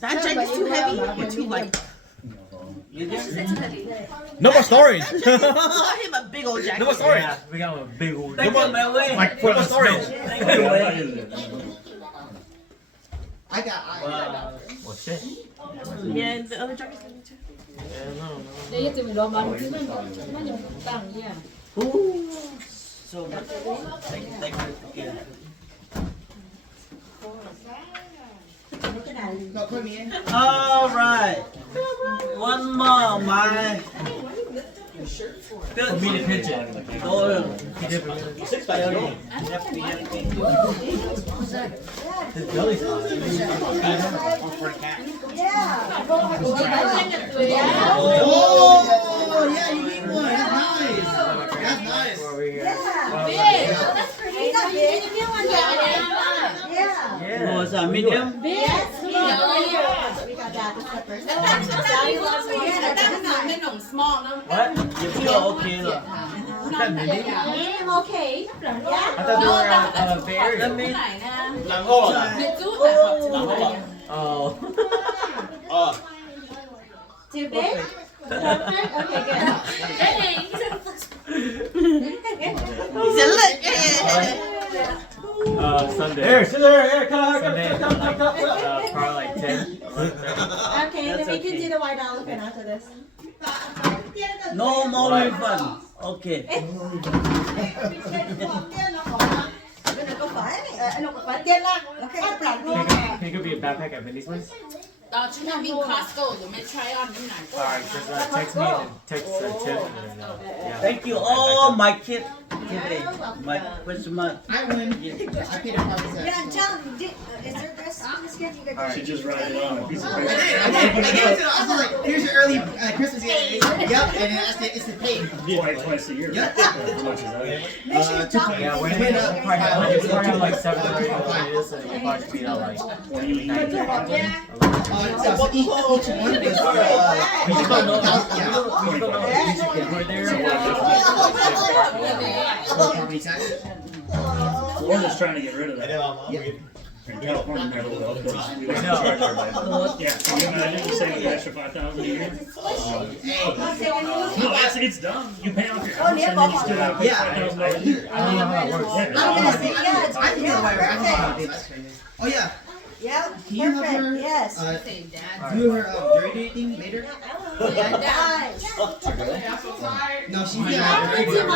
That jacket's too heavy or too light? No more storage. Bought him a big old jacket. No more storage. Yeah, we got a big old. No more, like for the storage. I got. Well, shit. Yeah, and the other jacket's heavy too. Đây giờ mình đo bằng chứ nó dùng tăng nha. So much. Thank you. No, put me in. All right. One more, my. For me to pitch it. His belly's hot. Oh, yeah, you need one. That's nice. That's nice. That's pretty. Yeah. Was that medium? What? You feel okay, look. Medium okay. I thought they were very. Let me. Oh. Too big? Perfect? Okay, good. He said, look. Sunday. Here, sit there. Here, Sunday, come. probably like 10. Okay, then we can do the white elephant after this. No more refund. Okay. He could be a backpack at Minnie's place. ฉันทำวิ่งคอสโก้หรือไม่ try on น้ำหนัก Alright, just text me and text Tim and yeah. Thank you. Oh, my kid. Today. My Christmas. I win. I paid a $5. She just write it on a piece of I paper. gave it to her. I was like, here's your early Christmas gift. Yep, and then I said, it's the pay. Twice a year. Yep. How much is that? Yeah, we're probably like 7 or 8 years, so you probably should be out like 90. So each one was We just don't know. We don't know if we should get her there Florida's trying to get rid of that. California never will. Yeah, can you imagine saving an extra $5,000 a year? No, as it gets done, you pay off your house and then you still have to pay $5,000 a year. I don't know how it works. Oh yeah. Yeah, Can you have her yes. do her jury dating later? No, she's gonna have jury dating.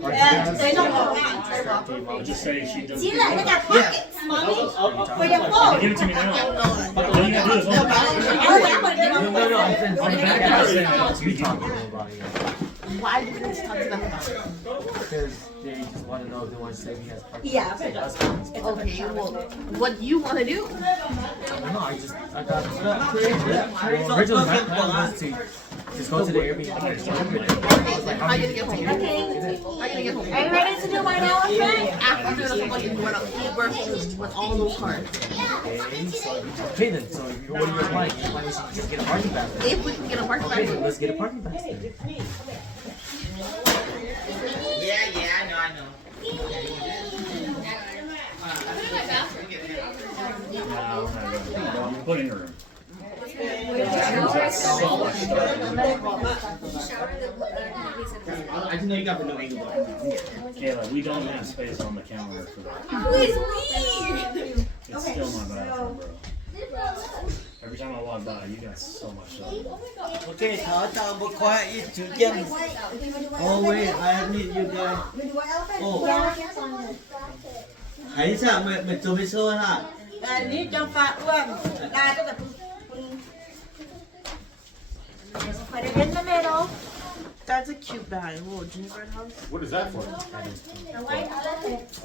We're gonna have to fill out I'll just say she does. Chỉ là cái cặp pocket money for your phone. Give it to me now. All you gotta do is No, I'm saying on the back end, you talking about it. Why did you talk to them about it? Because they just want to know if they want to say he has parking. Yeah. Okay, well, what do you want to do? I got original plan was to just go to the Airbnb and stay over there. How are you gonna get home? How are you gonna get home? Are you ready to do white elephant? After the fucking went up with all those cards. Okay then, so what do you guys like? You want to just get a parking pass? If we can get a parking Okay, pass. then let's get a parking pass. Yeah, I know. I'm putting her in. I just know you got the no angle button. Kayla, we don't have space on the calendar for that. Please leave. It's still my bathroom, bro. Every time I walk by, you got so much stuff. Okay, thở cho một khoa ít chữ chân. Oh wait, I need you guys. Oh, hãy sao mình chụp video hả? Đi cho phạt luôn. Là cho Put it in the middle. That's a cute bag. A little gingerbread house. What is that for? The white elephant.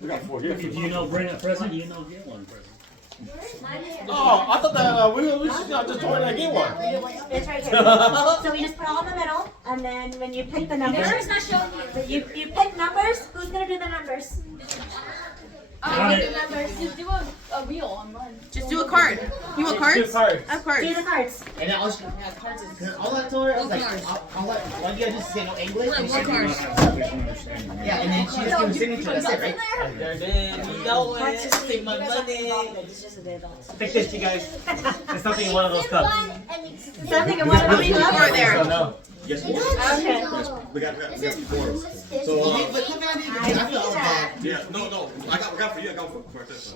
We got 4 If you know bring a present, you know get one present. Oh, I thought that we should just join and get one. It's right here. So we just put all in the middle, and then when you pick the numbers, not showing you. You pick numbers. Who's gonna do the numbers? Okay, Just do a reel on one. Just do a card. You want cards? Do cards. I have cards. Do the cards. And then all I told her, I was like, why do you just say no English? And she- yeah, and then she just gave a signature. That's it, right? You know it. Take my money. Take this, you guys. It's something in one of those cups. Something in one of those Over cups. there. No. Yes, Okay. we got four. So, But come on, I feel bad. yeah, no, I got for you. I got for this.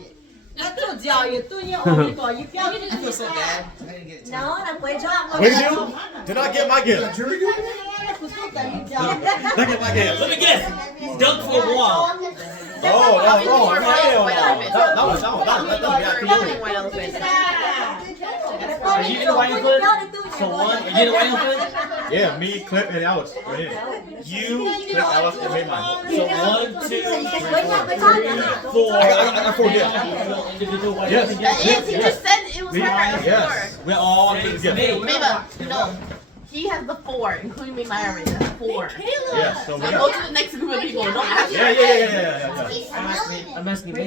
那就教育对应我们国语标准。 I feel so bad. I didn't get it. No, 那不会这样。 What do you do? Did I get my gift? Did I get my gift? Let me guess. Dunk for a wall. Oh, no, that was White elephant. Are you in the white elephant? So one. You get a white elephant? Yeah, me, Clip, and Alex. Right here. You. Clip, Alex, and me, mine. So 1, 2, 3, 4. I got 4 gifts. Individual white Yes. elephant. Yes, you just said it was her. Yes. We're all together. Meba, no. He has the 4, including me, my already. 4. Yes, so we So got. go to the next group of people. Don't ask. I'm asking you.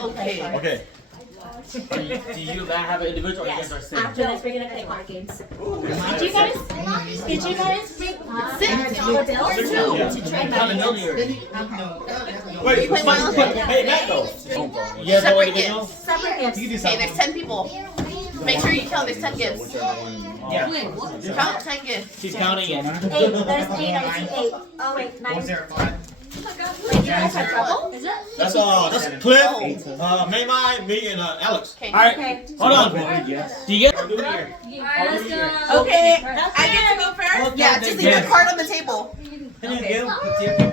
Okay. Okay. Do you have an individual or you guys are same? After this, we're gonna play card games. Did you guys bring dollar bills? Kind of million. Wait, Play my elephant. hey, Matt, though. You have no Separate individual? gifts. Separate gifts. Okay, there's 10 people. Make sure you count. There's 10 gifts. Yeah. Count 10 gifts. She's counting it. 8. There's 8. I see 8. Oh wait, 9. Was there a 5? Wait, you guys have trouble? Is it? That's Clip, Maymai, me, and Alex. Okay. Alright. Okay. Hold on. Do you get? Okay. I get to go first? Yeah, just leave your card on the table. Can you give?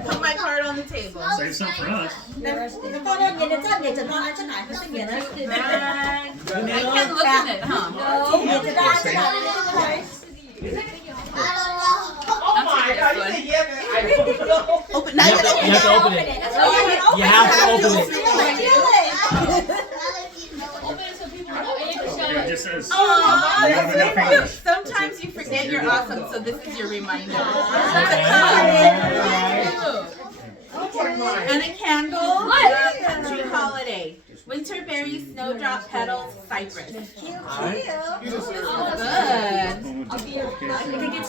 Put my card on the table. Save some for us. con em nhìn chân để chân con ăn chân này nó sẽ nghiền đấy. I can't look at it, huh? Đâu, nghiền chân ăn chân này. Oh my god, you said yeah, man. Open, now you You open have to open it. You have to open it. It just says. Aw, you have that's enough so cute. English. Sometimes you forget you're awesome, so this is your reminder. And a candle, country holiday. Winter berries, snowdrop petals, cypress. Good.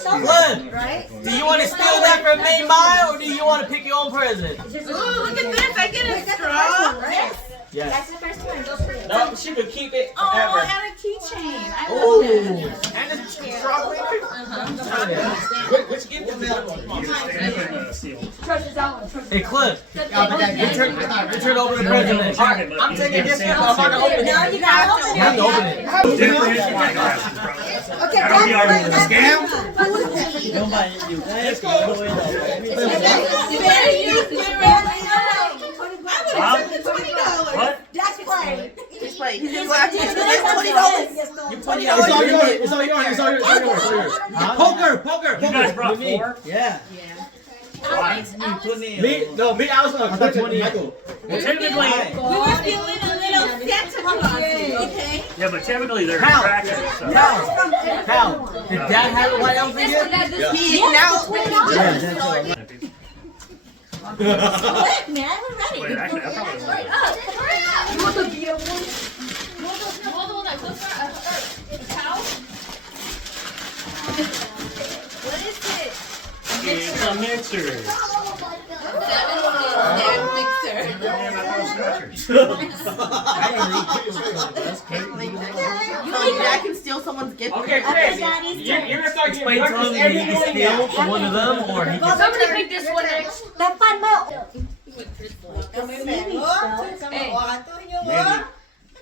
Glenn, do you want to steal that from May Mai or do you want to pick your own present? Ooh, look at this. I get a straw. Yes. That's the first one. Go for it. No, she could keep it Oh, forever. and a keychain. I Oh, love it. and a strawberry. Which gift is that one? You just stamp and seal. Hey, Cliff, return over the No, present. check it, but I'm you taking just this stamp one. I'm and not going to open Now it. you gotta open You have to open it. Different is my glasses, probably. That'll be our scam. Nobody, you guys can go in What? Just play. Just play. He's just laughing. It's $20. It's all yours. It's all yours. It's all yours. It's all yours. Poker. You guys brought 4? Yeah. Why? Me, I was 20. Michael. Well, technically, We were feeling a little Santa Claus, okay? yeah, but typically they're How? cracking. So. Cal, did Dad have a white elephant here? He now. Quick, man, we're ready. Wait, actually, I probably Hurry up. Hurry up. What is it? It's a mixer. Mixer. Man, I thought it was You know Dad can steal someone's gift. Okay, After Chris. Daddy's You're turn. gonna start getting Explain to him breakfast that he every can day steal now. from one of them or he can... Somebody pick this one next. That fun milk.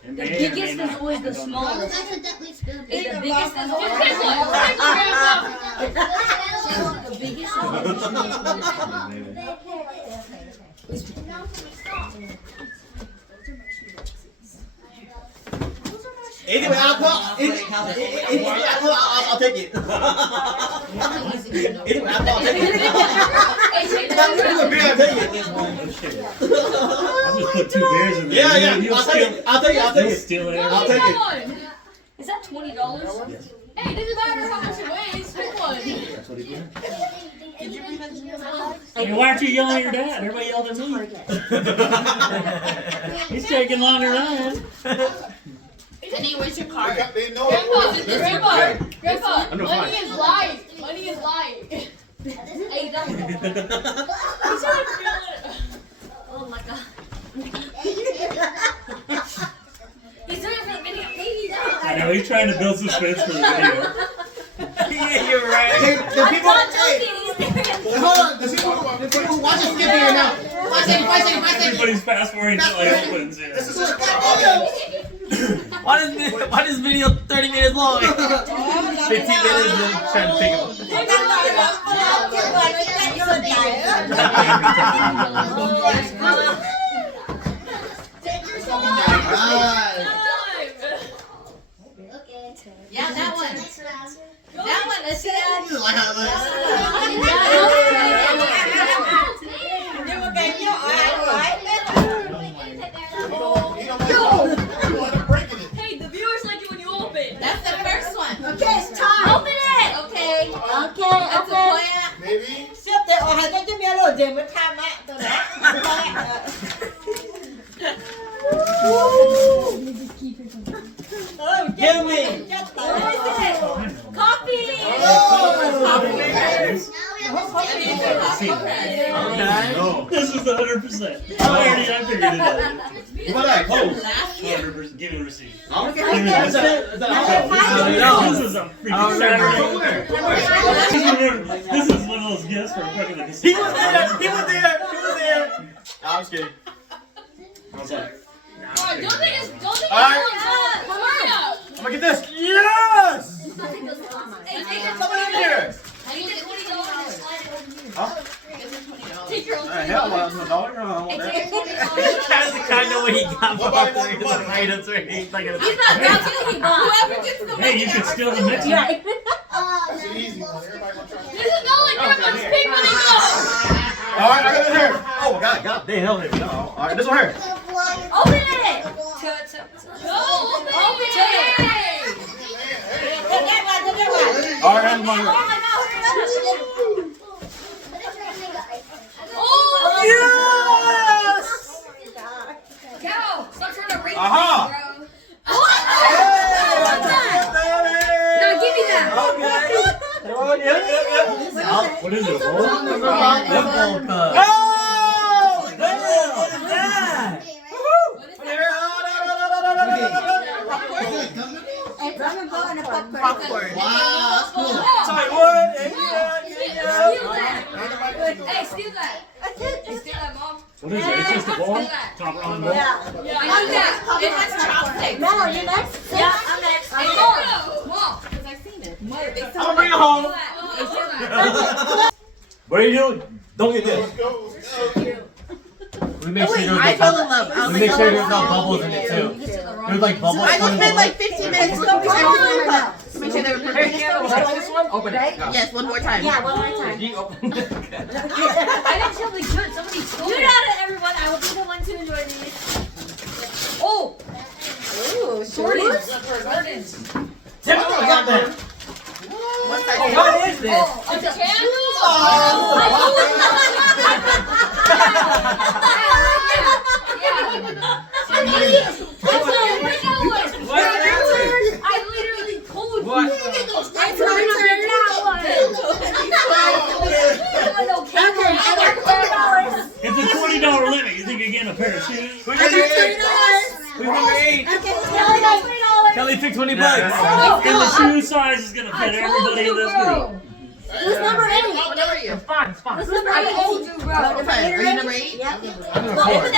The biggest is always the smallest. Accidentally spilled The it. biggest is always the biggest is always the Anyway, I'll take it. Anyway, I'll take it. I'll just put 2 beers in there. Yeah. You'll I'll take it. You'll steal it. I'll take it. Is that $20? Hey, it doesn't matter how much it weighs. Pick one. Hey, why aren't you yelling at your dad? Everybody yelled at me. He's taking longer than I am. Penny, where's your card? Grandpa, money is life. Money is life. Hey, don't. Oh my god. He's doing it for the video. I know, he's trying to build suspense for the video. Yeah, you're right. The people, hold on. The people watching skip here now. 5 seconds. Everybody's fast forwarding until it opens. Yeah. Why is video 30 minutes long? 15 minutes and trying to think of Yeah, that one. That one, let's see that. Hey, the viewers like it when you open. That's the first one. Okay, it's time. Open it. Okay. Okay, That's a okay. point. Maybe. Give me. What is it? Coffee. This is 100%. I figured it out. What that? Close. 100%. Give me the receipt. Okay. This is a freaking Saturday. This is one of those gifts for fucking the casino. He was there. I'm just kidding. I was like, Don't think it's All right. Come on. I'm gonna get this. Yes! Hey, take your Somebody in here. $20. Take your own Hell, $1. I want that. That's the kind of what he got Nobody for wants all the three money. items where he's like He's not grabbing it, he bought. Whoever gets the hey, you could steal the mix. It's an easy one. Everybody wants to try. This is not like grandma's pig money. All right, I got this here. Oh, God damn. No. All right, this one here. Open it. Go, open it. All right, here's mine. Oh, Yes! Cow, stop trying to reach Aha! me, bro. Now give me that. Okay. Oh, yep. What is it? Nipple cup. Oh! Damn! What is that? Popcorn. Wow, that's cool. Sorry, what? Hey, steal that. Hey, steal that, Mom. What is it? It's just a ball? Top round ball? Yeah, I need that. It has chopsticks. Mel, are you next? Yeah, I'm next. Hey, Mom. Because I've seen it. I'm gonna bring it home. What are you doing? Don't get this. We make sure I fell in love. we make sure there's no bubbles in it too. There's like bubbles. I just spent like 15 minutes looking for every cup to make sure they were perfect. This one? Open it. Yes, one more time. Yeah, one more time. You open it. I didn't feel really good. Somebody stole it. Do that, everyone. I will be the one to enjoy these. Oh! Ooh, Jordans. Tim, I got that. What's that? What is this? Oh, a candle? I literally told you. What? I told you that one. It's a $20 limit. You think you're getting a pair of shoes? We got $8. Kelly took $20. And the shoe size is gonna fit everybody in this group. Who's number 8? What number are you? Fine, it's fine. Who's number 8? Are you number 8? Yep. I'm number 4.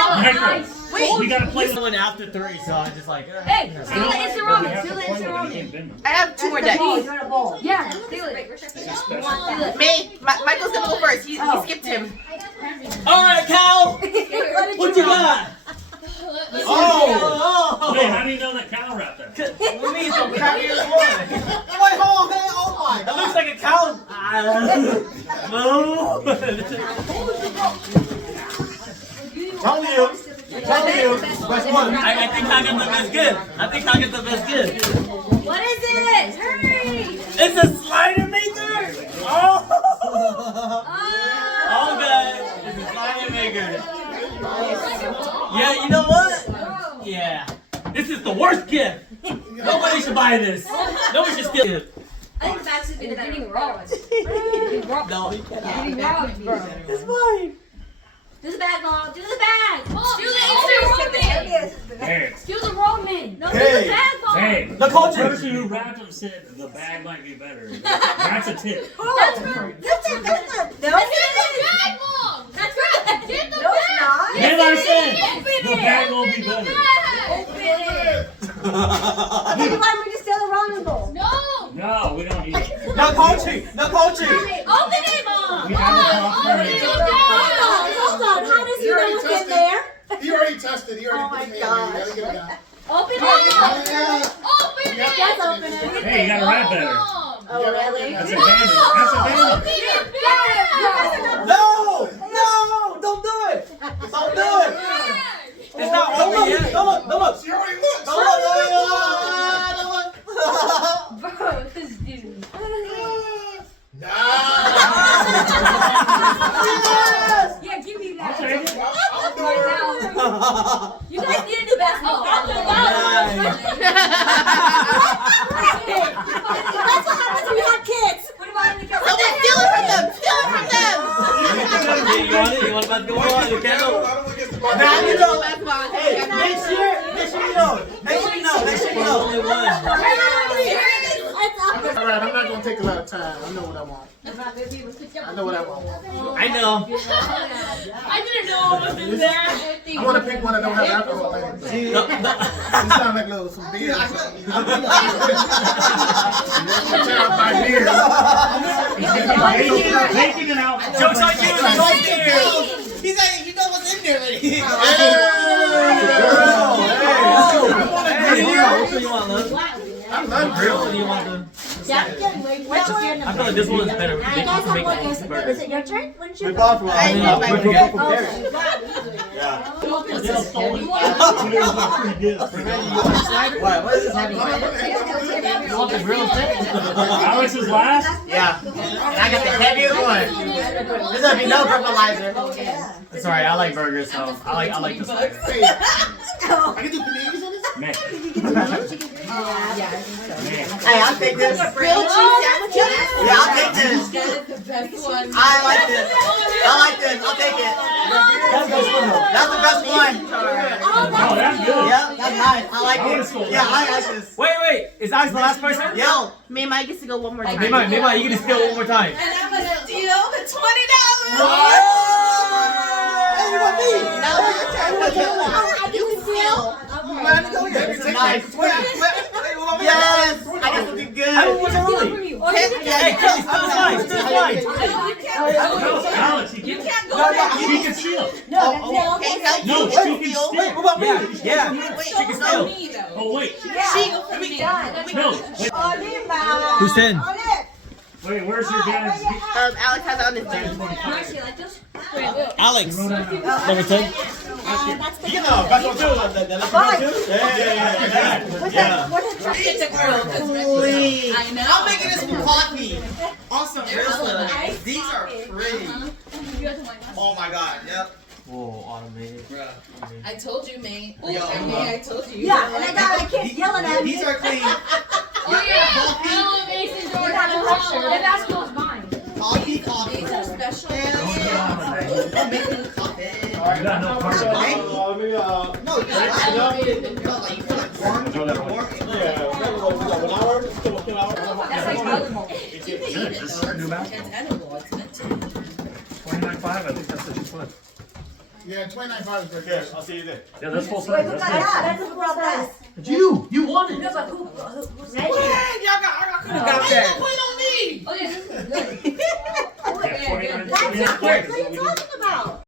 Wait, We gotta play One after 3, so I just like. Hey, steal the instant ramen. Steal the instant ramen. I have 2 more decks. You're in a bowl. Yeah, steal it. Me, Michael's gonna go first. He skipped him. Alright, Cal. What you got? Oh! Hey, how do you know that cow wrapped that? We need some crappier one. Wait, hold on, man. Oh my. That looks like a cow. No. Tell you. Best one. I think I got the best good. What is it? Hurry! It's a slider maker. Oh. know what? Yeah. This is the worst gift. Nobody should buy this. Nobody should steal it. I think the bag should be the better. Getting robbed. No, he cannot. Getting robbed, bro. It's mine. Do the bag, Mom. Do the bag. Mom, Do do the the Roman. Hey, Do the Roman. No, do Hey. the bag, Mom. hey, The the culture. person who wrapped him said the bag might be better. That's a tip. That's good. That's it. Get the bag, Mom. That's right. Get the No, it's bag. not. And I said Open the it. bag will be better. Open it. Okay, you want me to steal the ramen bowl? No. No, we don't need it. No coaching. No coaching. Open it, Mom. We have a Open it. Hold on. How does he know what's in there? He already tested. He already Oh my put me in. gosh. You gotta get it out. Open it. Yeah. Open it. Yes, open it. Hey, you gotta wrap better. Mom. Oh, really? That's advantage. That's advantage. Open your bag. No. No. Don't do it. Don't do it. It's not open yet. Don't look. Don't look. She already looked. Don't look. Don't look. Bro, this dude. Yeah, give me I'll that. take it. Right now. You guys need a new basketball. That's what happens when we have kids. What about in the So then steal it from them. Steal it from them. You want it? You want basketball? You can't. Now you know. That's fine. Hey, make sure you know. Make sure you know. Only one. Alright, I'm not gonna take a lot of time. I know what I want. I know what I want. I know. I didn't know what was in there. I want to pick one that don't have alcohol in it. You No, no. sound like little some beer or something. My beer. Bacon and alcohol. Jokes on you. Jokes on you. He's like, you know what's in there already. Hey, which one you want, love? I love grill. What do you want, love? Which one? I feel like this one is better. You guys have Make like this burger. is it your turn? When We bought from I know, we're from together. Yeah. They'll stole it. It was a free gift. What is this? You want the grill steak? Alex is last. Yeah. And I got the heavier one. There's gonna be no breathalyzer. It's alright. I like burgers, so I like this one. Hey, I can do paninis on this? Man. Hey, I'll take this. Grilled cheese sandwiches. Yeah, I'll take this. I like this. I like this. I'll take it. That's the best one. Oh, that's good. Yeah, that's nice. I like I would've it. stole Yeah, that. I like this. Wait. Is Alex the last person? Yo. Me and Mike gets to go one more time. Nima, you can steal one more time. And I'm gonna steal the $20. Hey, you want me? Now it's your turn. I can steal. This is nice. Yes. I got something good. I don't want to really. Hey, Kelly, steal this line. Steal this line. Alex, you can't go back. She can steal. No, No, she can steal. What about me? Yeah. She can steal. Oh, wait. No, wait. Who's 10? Wait, where's your guys? Alex has on his thing. Marcy, like this? Alex. Number 10? You know, that's what too. That's what too. Yeah. please. I know. I'm making this with coffee. Awesome. These are pretty. Oh my god. Yep. Whoa, automated. I told you, mate. Yo, I told you. Yeah, and I got my kids yelling at me. These are clean. Oh yeah, elevation door. The basketball's mine. Coffee. These are special. Hell yeah. I'm making coffee. You got no cards. No, it's not like you feel like warm. Throw that away. That's like volleyball. You can eat it though. New mouse? It's edible. It's meant to. 29.5, I think that's what you put. Yeah, 29.5 is very Here, good. I'll see you there. Yeah, that's full Wait, size. who got That's that? That's who brought that. You won it. No, but who's Y'all got that. Oh yeah, this is good. good. Yeah, 29. That's your